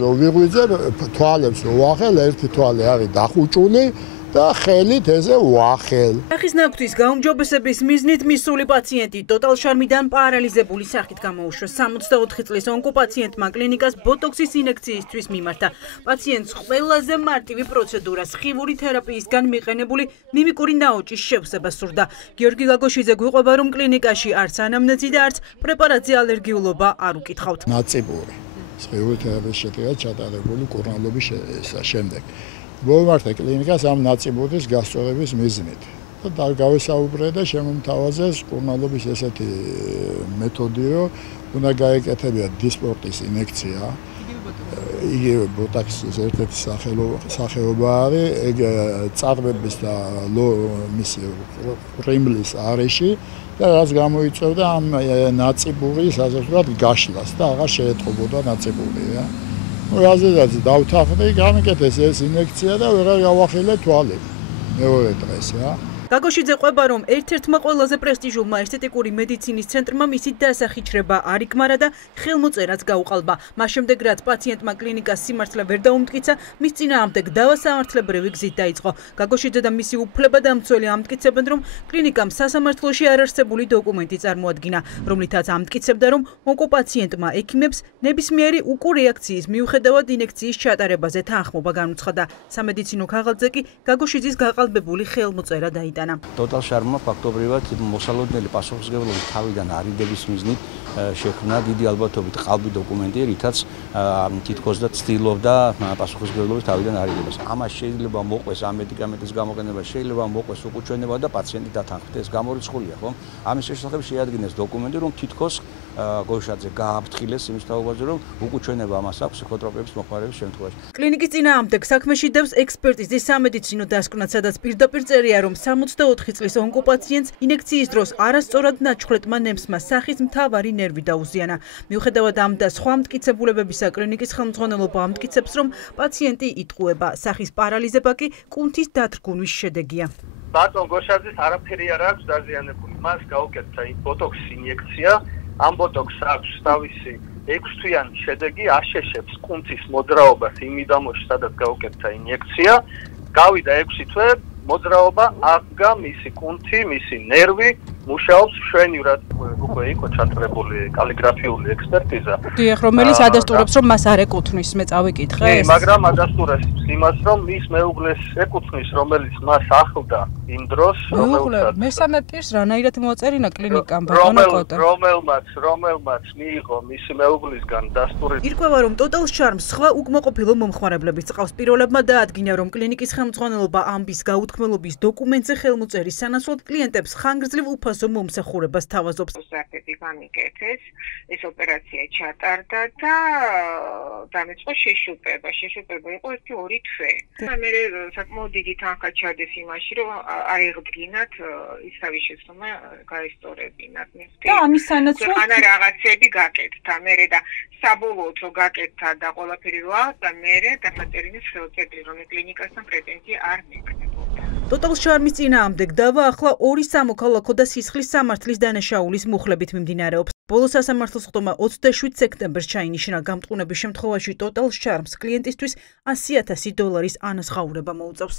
ვიღვიძე თვალებს უახელ, ერთი თვალი არის დახუჭული და ხელით ეზე უახელ. სახის ნაკვთის გაუმჯობესების მიზნით მისული პაციენტი ტოტალ შარმიდან პარალიზებული სახით გამოუშვა. 64 წლის ონკოპაციენტმა კლინიკას ბოტოქსის ინექციისთვის მიმართა. პაციენტს ყველაზე მარტივი პროცედურა სხივური თერაპიისგან მიყენებული მიმიკური ნაოჭის შევსება სურდა. გიორგი გაგოშიძე გვიყვება, რომ კლინიკაში არც ანამნეზი და არც პრეპარატზე ალერგიულობა არ უკითხავთ. ნაწიბური სხივური თერაპიის შედეგად ჩატარებული კურნალობის შემდეგ. მოვიმართა კლინიკას ამ ნაწიბურის გასწორების მიზნით და გავესაუბრე და შემომთავაზეს კურნალობის ესეთი მეთოდი, რომ უნდა გაეკეთებინა დისპორტის ინექცია. იგივე ბოტოქსის ერთ-ერთი სახეობა არის, ეგ წარბების და მისი პრიმლის არეში და რაც გამოიწვევდა ამ ნაწიბურის ასე ვთქვათ გაშლას და აღარ შეეტყობოდა ნაწიბური. რაზედაც დავთანხმდი, გამიკეთეს ეს ინექცია და ვეღარ გავახილე თვალი მეორე დღეს. გაგოშიძე ყვება, რომ ერთ-ერთმა ყველაზე პრესტიჟულმა ესთეტიკური მედიცინის ცენტრმა მისი დასახიჩრება არ იგმარა და ხელმოწერაც გაუყალბა. მას შემდეგ, რაც პაციენტმა კლინიკას სიმართლე ვერ დაუმტკიცა, მის წინააღმდეგ დავა სამართლებრივი გზით დაიწყო. გაგოშიძე და მისი უფლებადამცველი ამტკიცებენ, რომ კლინიკამ სასამართლოში არარსებული დოკუმენტი წარმოადგინა, რომლითაც ამტკიცებდა, რომ ონკოპაციენტმა ექიმებს ნებისმიერი უკურეაქციის მიუხედავად ინექციის ჩატარებაზე თანხმობა განუცხადა. სამედიცინო ქაღალდზე კი გაგოშიძის გაყალბებული ხელმოწერა დაიტანა. ტოტალ შარმმა ფაქტობრივად მოსალოდნელი პასუხისმგებლობის თავიდან არიდების მიზნით შექმნა დიდი ალბათობით ყალბი დოკუმენტი, რითაც თითქოს და ცდილობდა პასუხისმგებლობის თავიდან არიდებას. ამას შეიძლება მოყვეს ამ მედიკამენტის გამოყენება, შეიძლება მოყვეს უკუჩვენება და პაციენტი დათანხმდეს. ეს გამორიცხულია, ხო? ამის შესახებ შეადგინეს დოკუმენტი, რომ თითქოს გოშაძე გააფრთხილეს იმის თაობაზე, რომ უკუჩვენება ამას აქვს ფსიქოტროპების მოხმარების შემთხვევაში. კლინიკის წინააღმდეგ საქმეში დევს ექსპერტიზის სამედიცინო დასკვნად, სადაც პირდაპირ წერია, რომ 64 წლის ონკოპაციენტს ინექციის დროს არასწორად ნაჩხლეტმა ნემსმა სახის მთავარი ნერვი დაუზიანა. მიუხედავად ამ და სხვა მტკიცებულებებისა, კლინიკის ხელმძღვანელობა ამტკიცებს, რომ პაციენტი იტყუება. სახის პარალიზება კი კუნთის დათრგუნვის შედეგია. ბატონ გოშაძეს არაფერი არ აქვს დაზიანებული. მას გაუკეთა ბოტოქსის ინიექცია. ამ ბოტოქსს აქვს თავისი 6 თვიანი შედეგი, აშეშებს კუნთის მოძრაობას იმ მიდამოში, სადაც გაუკეთა ინიექცია. გავიდა 6 თვე, მოძრაობა აღგა, მისი კუნთი, მისი ნერვი მუშაობს მშვენივრად. უკვე იყო ჩატარებული კალიგრაფიული ექსპერტიზა. დიახ, რომელიც ადასტურებს, რომ მას არ ეკუთვნის, მე წავიკითხე ეს. მაგრამ ადასტურებს იმას, რომ მის მეუღლეს ეკუთვნის, რომელიც მას ახლდა იმ დროს, რომელსაც მესამე პირს რანაირად მოაწერინა კლინიკამ ბატონო კოტა. რომელმაც მიიღო მისი მეუღლისგან დასტური. ირკვევა, რომ ტოტალ შარმს სხვა უკმაყოფილო მომხმარებლებიც ყავს. პირველებმა დაადგინა, რომ კლინიკის ხელმძღვანელობა ამბის გაუთქმელობის დოკუმენტზე ხელმოწერის სანაცვლოდ კლიენტებს ხანგრძლივ უფასო მომსახურებას თავაზობს. საფეთი გამიკეთეს, ეს ოპერაცია ჩატარდა და დამეწყო შეშუპება. შეშუპება იყო 1-2 თვე. მე საკმაოდ დიდი თანხა ჩადეს იმაში, რომ აიღბგინათ ისავი შეცდომა გაესწორებინათ. და ამის სანაცვლოდ ანა რაღაცები გაკეთდა, მე და საბოლოოდ რო გაკეთდა და ყველაფერი რა და მე დაფაწერინეს ხელწერილი, რომ კლინიკასთან პრეტენზია არ მექნებოდა. ტოტალ შარმის წინააღმდეგ დავა ახლა 2 სამოქალაქო და სისხლის სამართლის დანაშაულის მუხლებით მიმდინარეობს. ბოლო სასამართლოს ხდომა 27 სექტემბერს ჩაინიშნა. გამტყუნების შემთხვევაში ტოტალ შარმს კლიენტისთვის $100,000 ანაზღაურება მოუწევს.